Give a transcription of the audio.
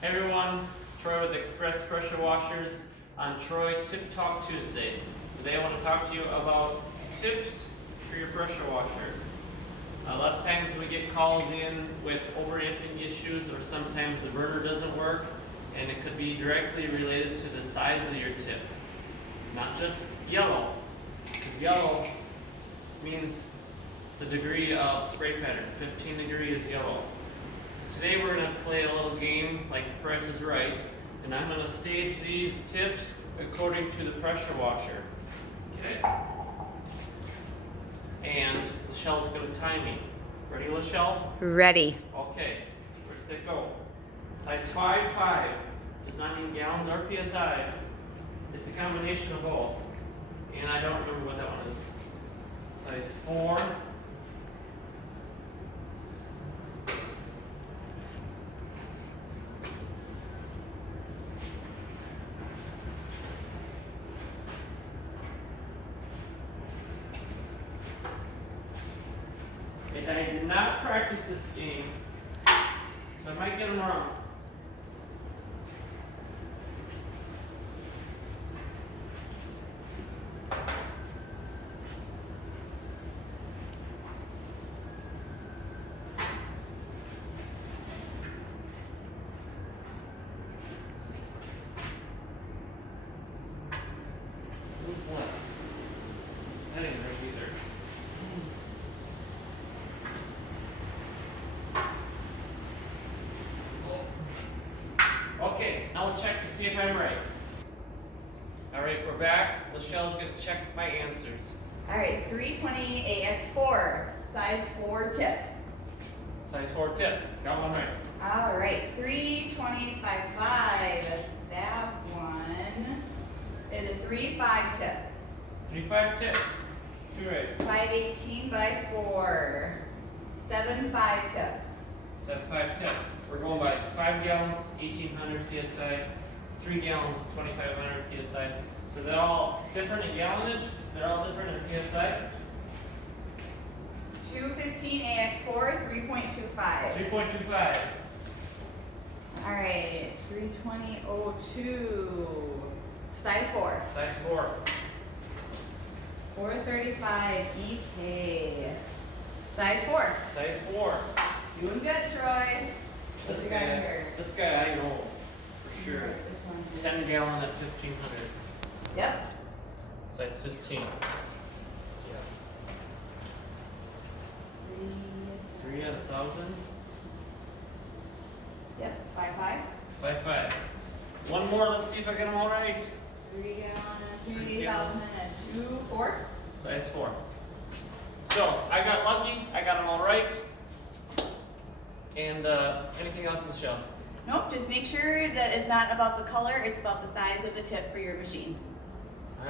Hey everyone, Troy with Express Pressure Washers on Troy Tip Talk Tuesday. Today I want to talk to you about tips for your pressure washer. A lot of times we get calls in with overamping issues, or sometimes the burner doesn't work, and it could be directly related to the size of your tip. Not just yellow, because yellow means the degree of spray pattern. 15 degree is yellow. So today we're going to play a little game like The Price is Right, and I'm going to stage these tips according to the pressure washer. Okay? And Lachelle's going to time me. Ready, Lachelle? Ready. Okay. Ready, set, go. Size 5.5 does not mean gallons or PSI. It's a combination of both. And I don't remember what that one is. Size 4. And I did not practice this game, so I might get them wrong. Who's left? That ain't right either. Okay, now we'll check to see if I'm right. Alright, we're back. Lachelle's going to check my answers. All right, 320 AX4, size 4 tip. Size 4 tip. Got one right. All right, 320 5.5. That one is a 3.5 tip. 3.5 tip. 2 right. 518 by 4, 7.5 tip. 7.5 tip. We're going by 5 gallons, 1800 psi, 3 gallons, 2500 psi. So they're all different in gallonage, they're all different in psi. 215 AX4, 3.25. 3.25. All right, 320 size 4. Size 4. 435 EK, size 4. Size 4. Doing good, Troy. What This you got guy, here? this guy I know for sure. This one. 10 gallon at 1500. Yep. Size 15. Yeah. 3 at 1,000. Yep. 5.5. 5.5. One more, let's see if I get them all right. 3 gallon. 3 3,000 and 2, 4. Size 4. So, I got lucky, I got them all right. And anything else in the show? Nope. Just make sure that it's not about the color; it's about the size of the tip for your machine.